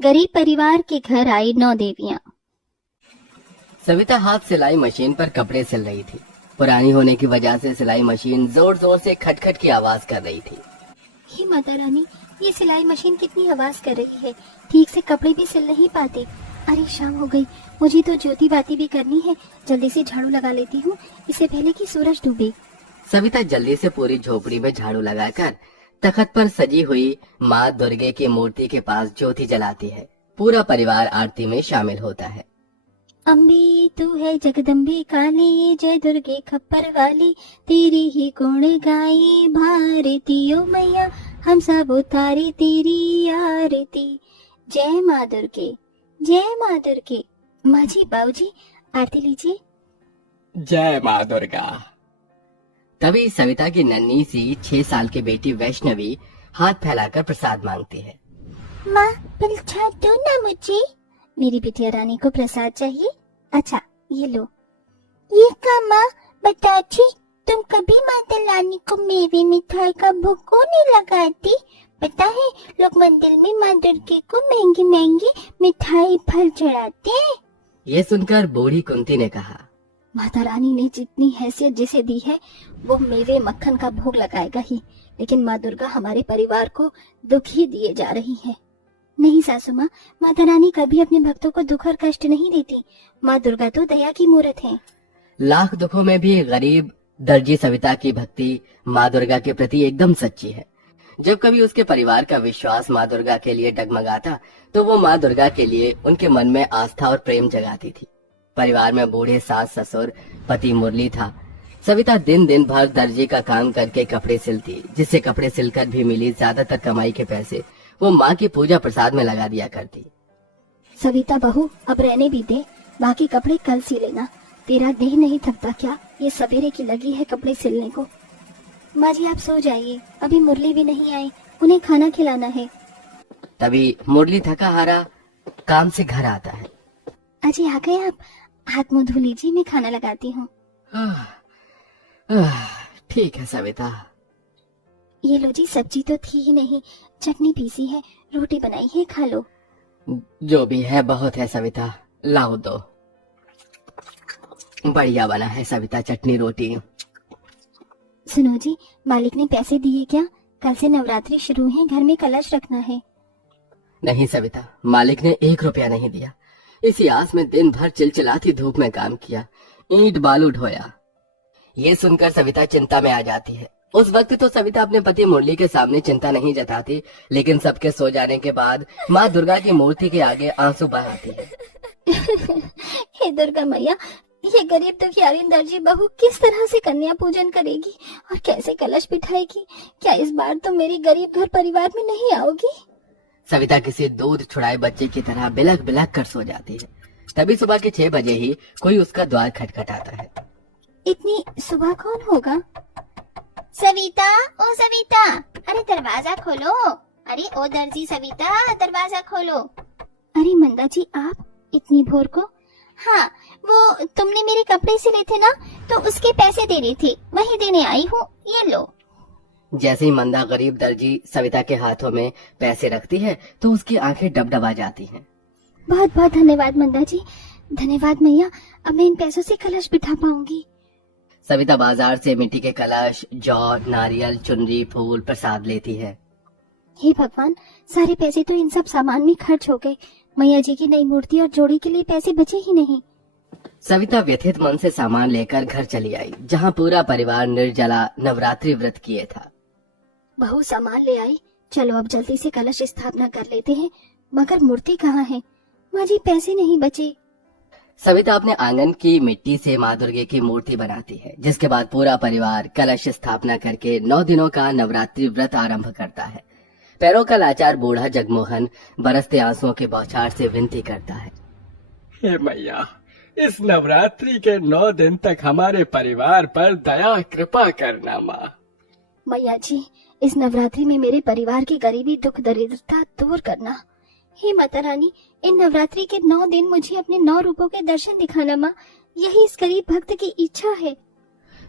गरीब परिवार के घर आई 9 देवियां। सविता हाथ सिलाई मशीन पर कपड़े सिल रही थी। पुरानी होने की वजह से सिलाई मशीन जोर जोर से खटखट की आवाज कर रही थी। हे माता रानी, ये सिलाई मशीन कितनी आवाज कर रही है, ठीक से कपड़े भी सिल नहीं पाते। अरे शाम हो गई, मुझे तो ज्योति बाती भी करनी है। जल्दी से झाड़ू लगा लेती हूँ, इससे पहले कि सूरज डूबे। सविता जल्दी से पूरी झोपड़ी में झाड़ू लगाकर तखत पर सजी हुई माँ दुर्गे की मूर्ति के पास ज्योति जलाती है। पूरा परिवार आरती में शामिल होता है। अम्बे तू है जगदम्बे काली, जय दुर्गे खप्पर वाली, तेरी ही गुण गाई भारती ओ मैया, हम सब उतारे तेरी आरती। जय माँ दुर्गे, जय माँ दुर्गे। माँ जी, बाबूजी, आरती लीजिए। जय माँ दुर्गा। तभी सविता की नन्ही सी 6 साल की बेटी वैष्णवी हाथ फैलाकर प्रसाद मांगती है। माँ प्रसाद दो ना मुझे, मेरी बिटिया रानी को प्रसाद चाहिए। अच्छा ये लो। ये का माँ बताची, तुम कभी माता रानी को मेवे मिठाई का भोग क्यों नहीं लगाती? पता है लोग मंदिर में माँ दुर्गे को महंगी महंगी मिठाई फल चढ़ाते हैं। ये सुनकर बूढ़ी कुंती ने कहा, माता रानी ने जितनी हैसियत जिसे दी है वो मेवे मक्खन का भोग लगाएगा ही, लेकिन माँ दुर्गा हमारे परिवार को दुख ही दिए जा रही है। नहीं सासू माँ, माता रानी कभी अपने भक्तों को दुख और कष्ट नहीं देती। माँ दुर्गा तो दया की मूर्त है। लाख दुखों में भी गरीब दर्जी सविता की भक्ति माँ दुर्गा के प्रति एकदम सच्ची है। जब कभी उसके परिवार का विश्वास माँ दुर्गा के लिए डगमगाता तो वो माँ दुर्गा के लिए उनके मन में आस्था और प्रेम जगाती थी। परिवार में बूढ़े सास ससुर, पति मुरली था। सविता दिन दिन भर दर्जी का काम करके कपड़े सिलती, जिससे कपड़े सिलकर भी मिली ज्यादातर कमाई के पैसे वो माँ की पूजा प्रसाद में लगा दिया करती। सविता बहू, अब रहने भी दे, बाकी कपड़े कल सी लेना। तेरा देह नहीं थकता क्या? ये सवेरे की लगी है कपड़े सिलने को। माँ जी आप सो जाइए, अभी मुरली भी नहीं आई, उन्हें खाना खिलाना है। तभी मुरली थका हारा काम से घर आता है। अजी आ गए आप, हाथ मुंह धो लीजिए, मैं खाना लगाती हूँ। ठीक है सविता। ये लो जी, सब्जी तो थी ही नहीं, चटनी पीसी है, रोटी बनाई है, खा लो। जो भी है बहुत है सविता, लाओ दो। बढ़िया बना है सविता चटनी रोटी। सुनो जी, मालिक ने पैसे दिए क्या? कल से नवरात्रि शुरू है, घर में कलश रखना है। नहीं सविता, मालिक ने 1 रुपया नहीं दिया। इसी आस में दिन भर चिलचिलाती धूप में काम किया, ईंट बालू ढोया। ये सुनकर सविता चिंता में आ जाती है। उस वक्त तो सविता अपने पति मुरली के सामने चिंता नहीं जताती, लेकिन सबके सो जाने के बाद माँ दुर्गा की मूर्ति के आगे आंसू बहाती है। हे दुर्गा मैया, ये गरीब दुखियारी दर्जी बहू किस तरह से कन्या पूजन करेगी और कैसे कलश बिठाएगी? क्या इस बार तो मेरी गरीब घर परिवार में नहीं आओगी? सविता किसी दूध छुड़ाए बच्चे की तरह बिलख बिलख कर सो जाती है। तभी सुबह के 6 बजे ही कोई उसका द्वार खटखटाता है। इतनी सुबह कौन होगा? सविता, ओ सविता, अरे दरवाजा खोलो। अरे ओ दर्जी सविता, दरवाजा खोलो। अरे मंदा जी, आप इतनी भोर को? हाँ, वो तुमने मेरे कपड़े सिले थे ना, तो उसके पैसे देने थे, वही देने आई हूँ, ये लो। जैसे ही मंदा गरीब दर्जी सविता के हाथों में पैसे रखती है तो उसकी आंखें डबडबा जाती हैं। बहुत बहुत धन्यवाद मंदा जी, धन्यवाद मैया, अब मैं इन पैसों से कलश बिठा पाऊंगी। सविता बाजार से मिट्टी के कलश, जौ, नारियल, चुनरी, फूल, प्रसाद लेती है। हे भगवान, सारे पैसे तो इन सब सामान में खर्च हो गए। मैया जी की नई मूर्ति और जोड़ी के लिए पैसे बचे ही नहीं। सविता व्यथित मन से सामान लेकर घर चली आई, जहाँ पूरा परिवार निर्जला नवरात्रि व्रत किए था। बहू सामान ले आई, चलो अब जल्दी से कलश स्थापना कर लेते हैं। मगर मूर्ति कहाँ है? माँ जी पैसे नहीं बचे। सविता अपने आंगन की मिट्टी से माँ दुर्गे की मूर्ति बनाती है, जिसके बाद पूरा परिवार कलश स्थापना करके 9 दिनों का नवरात्रि व्रत आरंभ करता है। पैरों का लाचार बूढ़ा जगमोहन बरसते आंसुओं के बौछार से विनती करता है। हे मैया, इस नवरात्रि के 9 दिन तक हमारे परिवार पर दया कृपा करना माँ। मैया जी, इस नवरात्रि में मेरे परिवार की गरीबी दुख दरिद्रता दूर करना। हे माता रानी, इन नवरात्रि के 9 दिन मुझे अपने 9 रूपों के दर्शन दिखाना माँ, यही इस गरीब भक्त की इच्छा है।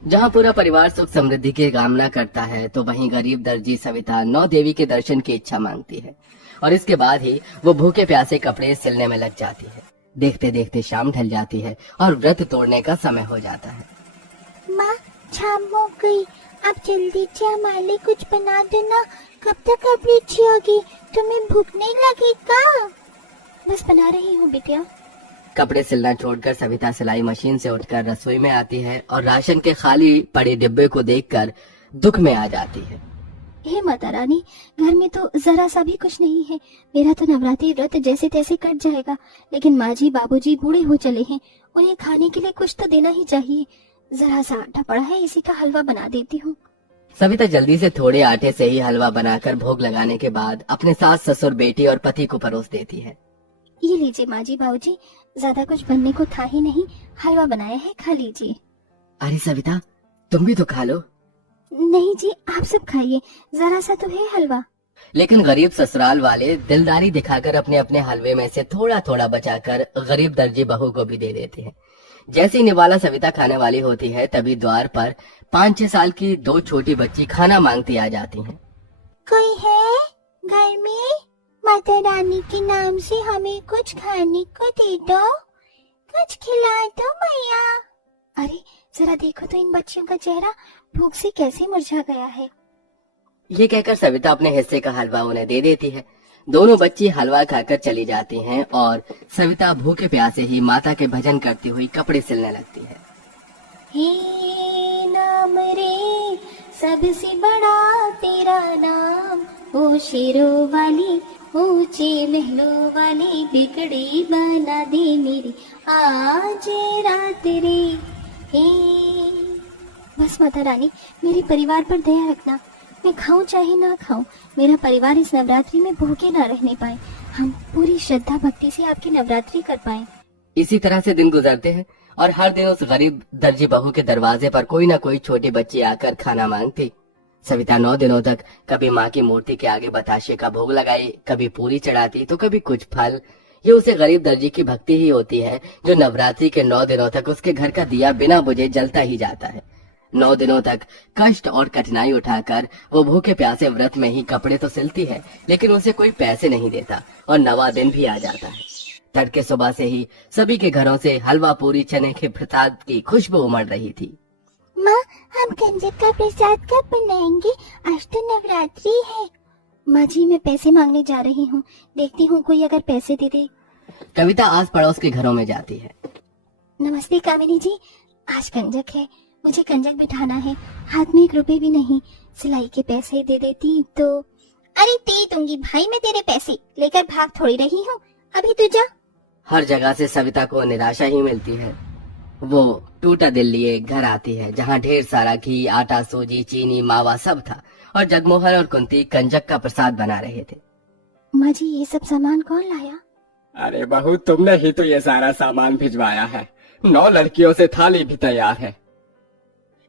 जहाँ पूरा परिवार सुख समृद्धि की कामना करता है, तो वहीं गरीब दर्जी सविता 9 देवी के दर्शन की इच्छा मांगती है। और इसके बाद ही वो भूखे प्यासे कपड़े सिलने में लग जाती है। देखते देखते शाम ढल जाती है और व्रत तोड़ने का समय हो जाता है। माँ, शाम हो गई, अब जल्दी से हमारे लिए कुछ बना देना। कब तक आप अच्छी होगी? तुम्हें भूख नहीं लगेगा? बस बना रही हूँ बिटिया। कपड़े सिलना छोड़कर सविता सिलाई मशीन से उठकर रसोई में आती है और राशन के खाली पड़े डिब्बे को देखकर दुख में आ जाती है। हे माता रानी, घर में तो जरा सा भी कुछ नहीं है। मेरा तो नवरात्रि व्रत जैसे तैसे कट जाएगा, लेकिन माँ जी बाबूजी बूढ़े हो चले हैं, उन्हें खाने के लिए कुछ तो देना ही चाहिए। जरा सा आटा पड़ा है, इसी का हलवा बना देती हूँ। सविता जल्दी से थोड़े आटे से ही हलवा बनाकर भोग लगाने के बाद अपने सास ससुर बेटी और पति को परोस देती है। ये लीजिए माँ जी बाबूजी, ज्यादा कुछ बनने को था ही नहीं, हलवा बनाया है, खा लीजिए। अरे सविता, तुम भी तो खा लो। नहीं जी, आप सब खाइए, जरा सा तो है हलवा। लेकिन गरीब ससुराल वाले दिलदारी दिखाकर अपने अपने हलवे में से थोड़ा थोड़ा बचाकर गरीब दर्जी बहू को भी दे देते हैं। जैसे ही निवाला सविता खाने वाली होती है, तभी द्वार पर 5-6 साल की 2 छोटी बच्ची खाना मांगती आ जाती हैं। कोई है घर में? माता रानी के नाम से हमें कुछ खाने को दे दो, कुछ खिला दो मैया। अरे जरा देखो तो इन बच्चियों का चेहरा भूख से कैसे मुरझा गया है। ये कहकर सविता अपने हिस्से का हलवा उन्हें दे देती है। दोनों बच्ची हलवा खाकर चली जाती हैं और सविता भूखे प्यासे ही माता के भजन करती हुई कपड़े सिलने लगती है। हे नाम रे सबसे बड़ा तेरा नाम, ओ शेरों वाली ऊंचे महलों वाली, बिगड़ी बना दे मेरी आज रात रे। हे बस माता रानी, मेरे परिवार पर दया रखना। मैं खाऊं चाहे ना खाऊं, मेरा परिवार इस नवरात्रि में भूखे ना रहने पाए। हम पूरी श्रद्धा भक्ति से आपकी नवरात्रि कर पाए। इसी तरह से दिन गुजरते हैं और हर दिन उस गरीब दर्जी बहू के दरवाजे पर कोई ना कोई छोटी बच्ची आकर खाना मांगती। सविता 9 दिनों तक कभी माँ की मूर्ति के आगे बताशे का भोग लगाई, कभी पूरी चढ़ाती तो कभी कुछ फल। ये उसे गरीब दर्जी की भक्ति ही होती है जो नवरात्रि के 9 दिनों तक उसके घर का दिया बिना बुझे जलता ही जाता है। 9 दिनों तक कष्ट और कठिनाई उठाकर वो भूखे प्यासे व्रत में ही कपड़े तो सिलती है, लेकिन उसे कोई पैसे नहीं देता और 9वां दिन भी आ जाता है। तड़के सुबह से ही सभी के घरों से हलवा पूरी चने के प्रसाद की खुशबू उमड़ रही थी। माँ, हम कंजक का प्रसाद कब बनाएंगे? आज तो नवरात्रि है। माँ जी, मैं पैसे मांगने जा रही हूँ, देखती हूँ कोई अगर पैसे दे दे। कविता आस पड़ोस के घरों में जाती है। नमस्ते कामिनी जी, आज कंजक है, मुझे कंजक बिठाना है, हाथ में 1 रुपए भी नहीं, सिलाई के पैसे दे देती तो। अरे दे दूंगी भाई, मैं तेरे पैसे लेकर भाग थोड़ी रही हूँ, अभी तू जा। हर जगह से सविता को निराशा ही मिलती है। वो टूटा दिल लिए घर आती है, जहाँ ढेर सारा घी, आटा, सूजी, चीनी, मावा सब था और जगमोहन और कुंती कंजक का प्रसाद बना रहे थे। माँ जी, ये सब सामान कौन लाया? अरे बहू, तुमने ही तो ये सारा सामान भिजवाया है। 9 लड़कियों से थाली भी तैयार है।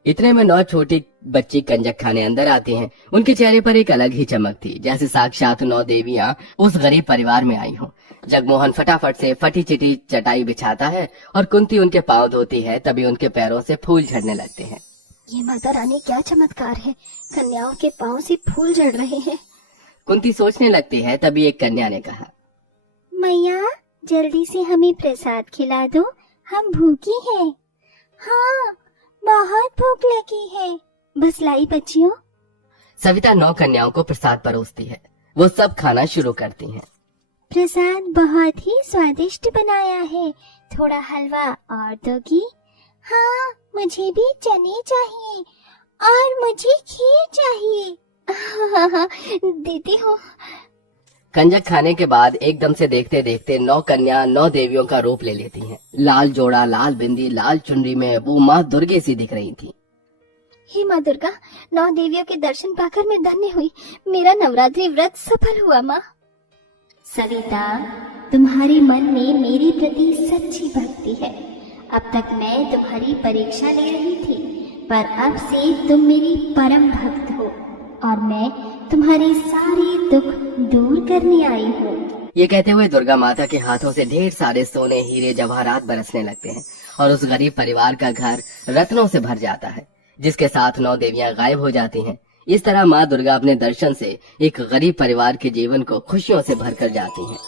इतने में 9 छोटी बच्ची कंजक खाने अंदर आती हैं। उनके चेहरे पर एक अलग ही चमक थी, जैसे साक्षात 9 देवियां उस गरीब परिवार में आई हों। जगमोहन फटाफट से फटी चिटी चटाई बिछाता है और कुंती उनके पांव धोती है, तभी उनके पैरों से फूल झड़ने लगते हैं। ये माता रानी क्या चमत्कार है, कन्याओं के पांव से फूल झड़ रहे हैं। कुंती सोचने लगती है, तभी एक कन्या ने कहा, मैया जल्दी से हमें प्रसाद खिला दो, हम भूखी हैं। हाँ, बहुत भूख लगी है। बस लाई बच्चियों। सविता 9 कन्याओं को प्रसाद परोसती है। वो सब खाना शुरू करती हैं। प्रसाद बहुत ही स्वादिष्ट बनाया है, थोड़ा हलवा और दोगी? हाँ, मुझे भी चने चाहिए और मुझे खीर चाहिए। देती हूँ। कंजक खाने के बाद एकदम से देखते देखते 9 कन्या 9 देवियों का रूप ले लेती हैं। लाल जोड़ा, लाल बिंदी, लाल चुनरी में वो माँ दुर्गे सी दिख रही थी। हे माँ दुर्गा, 9 देवियों के दर्शन पाकर मैं धन्य हुई, मेरा नवरात्रि व्रत सफल हुआ। माँ सविता, तुम्हारे मन में मेरे प्रति सच्ची भक्ति है। अब तक मैं तुम्हारी परीक्षा ले रही थी, पर अब से तुम मेरी परम भक्त हो और मैं तुम्हारे सारे दुख दूर करने आई हूँ। ये कहते हुए दुर्गा माता के हाथों से ढेर सारे सोने, हीरे, जवाहरात बरसने लगते हैं और उस गरीब परिवार का घर रत्नों से भर जाता है, जिसके साथ 9 देवियां गायब हो जाती हैं। इस तरह माँ दुर्गा अपने दर्शन से एक गरीब परिवार के जीवन को खुशियों से भरकर जाती हैं।